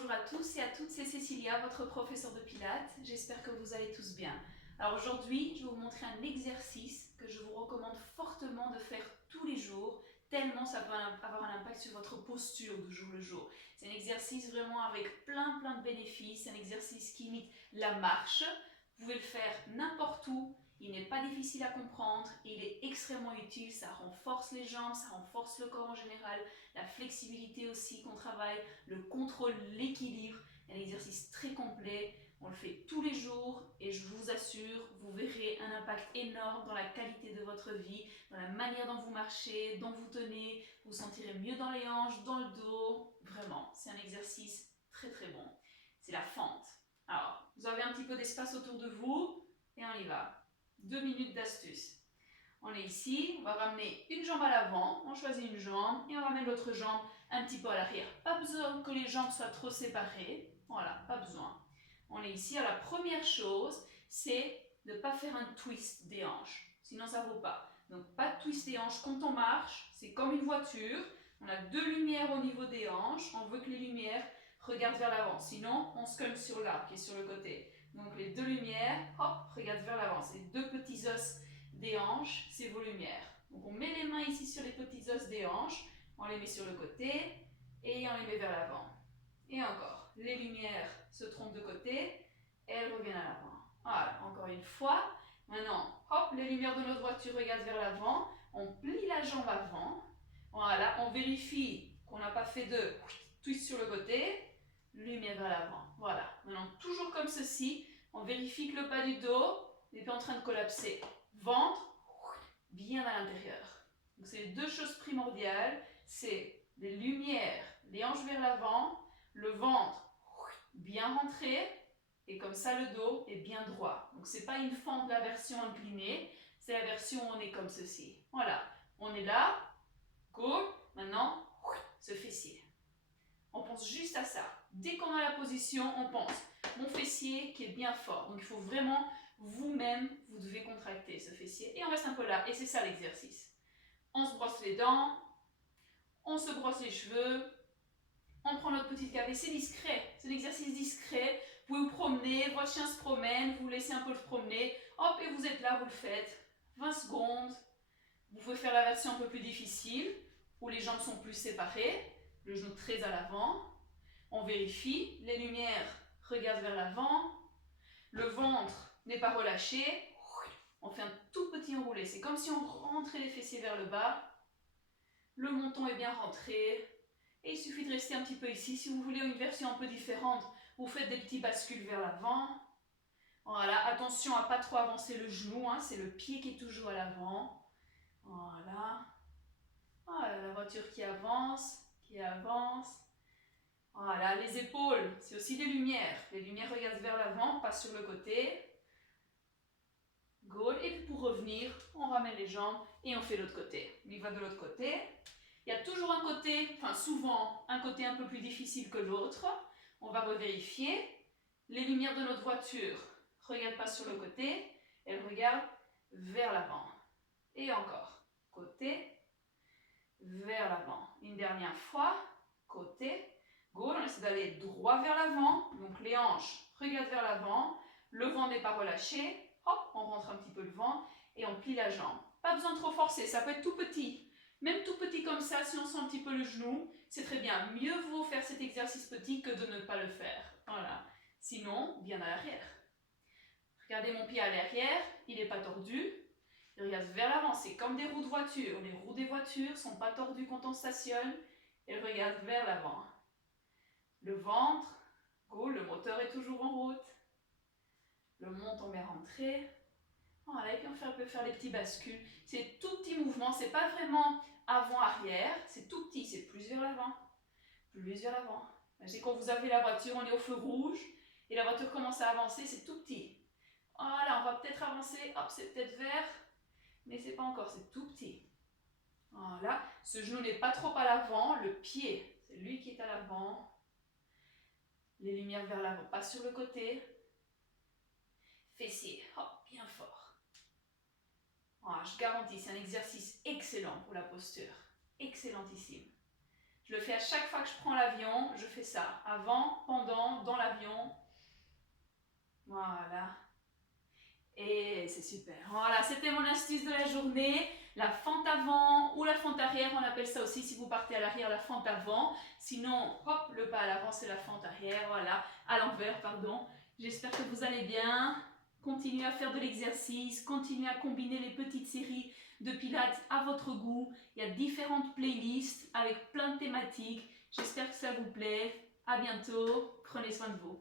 bonjour à tous et à toutes, c'est Cécilia, votre professeure de Pilates. J'espère que vous allez tous bien. Alors aujourd'hui, je vais vous montrer un exercice que je vous recommande fortement de faire tous les jours, tellement ça peut avoir un impact sur votre posture de jour le jour. C'est un exercice vraiment avec plein de bénéfices, un exercice qui imite la marche. Vous pouvez le faire n'importe où, il n'est pas difficile à comprendre, il est extrêmement utile, ça renforce les jambes, ça renforce le corps en général, la flexibilité aussi qu'on travaille, le contrôle, l'équilibre, un exercice très complet, on le fait tous les jours et je vous assure, vous verrez un impact énorme dans la qualité de votre vie, dans la manière dont vous marchez, dont vous tenez, vous sentirez mieux dans les hanches, dans le dos, vraiment, c'est un exercice très bon. C'est la fente. Alors, vous avez un petit peu d'espace autour de vous et on y va. 2 minutes d'astuce. On est ici, on va ramener une jambe à l'avant, on choisit une jambe et on ramène l'autre jambe un petit peu à l'arrière. Pas besoin que les jambes soient trop séparées, voilà, pas besoin. On est ici, alors la première chose, c'est de ne pas faire un twist des hanches, sinon ça ne vaut pas. Donc pas de twist des hanches quand on marche, c'est comme une voiture, on a deux lumières au niveau des hanches, on veut que les lumières regardent vers l'avant, sinon on se colle sur l'arbre qui est sur le côté. Donc les deux lumières, hop, regardent vers l'avant, c'est deux petits os des hanches, c'est vos lumières. Donc on met les mains ici sur les petits os des hanches, on les met sur le côté et on les met vers l'avant. Et encore, les lumières se trompent de côté, et elles reviennent à l'avant. Voilà, encore une fois. Maintenant, hop, les lumières de notre voiture regardent vers l'avant, on plie la jambe avant. Voilà, on vérifie qu'on n'a pas fait de twist sur le côté, lumière vers l'avant. Voilà, maintenant toujours comme ceci, on vérifie que le bas du dos n'est pas en train de collapser. Ventre, bien à l'intérieur. Donc c'est les deux choses primordiales, c'est les lumières, les hanches vers l'avant, le ventre bien rentré, et comme ça le dos est bien droit. Donc c'est pas une fente de la version inclinée, c'est la version où on est comme ceci. Voilà, on est là, cool, maintenant, ce fessier. On pense juste à ça. Dès qu'on a la position, on pense mon fessier qui est bien fort. Donc il faut vraiment vous-même, vous devez contracter ce fessier. Et on reste un peu là. Et c'est ça l'exercice. On se brosse les dents, on se brosse les cheveux, on prend notre petite cavée. C'est discret, c'est un exercice discret. Vous pouvez vous promener, votre chien se promène, vous laissez un peu le promener. Hop, et vous êtes là, vous le faites. 20 secondes. Vous pouvez faire la version un peu plus difficile, où les jambes sont plus séparées, le genou très à l'avant. On vérifie, les lumières regardent vers l'avant, le ventre n'est pas relâché, on fait un tout petit enroulé, c'est comme si on rentrait les fessiers vers le bas, le menton est bien rentré, et il suffit de rester un petit peu ici. Si vous voulez une version un peu différente, vous faites des petits bascules vers l'avant. Voilà, attention à ne pas trop avancer le genou, hein, c'est le pied qui est toujours à l'avant. Voilà. Voilà, la voiture qui avance, qui avance. Voilà, les épaules, c'est aussi des lumières. Les lumières regardent vers l'avant, pas sur le côté. Goal. Et puis pour revenir, on ramène les jambes et on fait l'autre côté. Il va de l'autre côté. Il y a toujours un côté, enfin souvent, un côté un peu plus difficile que l'autre. On va revérifier. Les lumières de notre voiture ne regardent pas sur le côté, elles regardent vers l'avant. Et encore, côté, vers l'avant. Une dernière fois, côté, goal, on essaie d'aller droit vers l'avant, donc les hanches regardent vers l'avant, le vent n'est pas relâché, hop, on rentre un petit peu le vent et on plie la jambe. Pas besoin de trop forcer, ça peut être tout petit. Même tout petit comme ça, si on sent un petit peu le genou, c'est très bien. Mieux vaut faire cet exercice petit que de ne pas le faire. Voilà. Sinon, bien à l'arrière. Regardez mon pied à l'arrière, il n'est pas tordu. Il regarde vers l'avant, c'est comme des roues de voiture. Les roues des voitures ne sont pas tordues quand on stationne. Elles regardent vers l'avant. Le ventre, cool, le moteur est toujours en route. Le menton est rentré. Voilà, et puis on peut faire des petits bascules. C'est tout petit mouvement, c'est pas vraiment avant-arrière, c'est tout petit, c'est plus vers l'avant. Plus vers l'avant. C'est quand vous avez la voiture, on est au feu rouge, et la voiture commence à avancer, c'est tout petit. Voilà, on va peut-être avancer, hop, c'est peut-être vert, mais c'est pas encore, c'est tout petit. Voilà, ce genou n'est pas trop à l'avant, le pied, c'est lui qui est à l'avant. Les lumières vers l'avant, pas sur le côté. Fessier, hop, bien fort. Voilà, je garantis, c'est un exercice excellent pour la posture. Excellentissime. Je le fais à chaque fois que je prends l'avion, je fais ça. Avant, pendant, dans l'avion. Voilà. Et c'est super. Voilà, c'était mon astuce de la journée. La fente avant ou la fente arrière, on appelle ça aussi si vous partez à l'arrière, la fente avant. Sinon, hop, le pas à l'avant, c'est la fente arrière. Voilà, à l'envers, pardon. J'espère que vous allez bien. Continuez à faire de l'exercice, continuez à combiner les petites séries de pilates à votre goût. Il y a différentes playlists avec plein de thématiques. J'espère que ça vous plaît. À bientôt. Prenez soin de vous.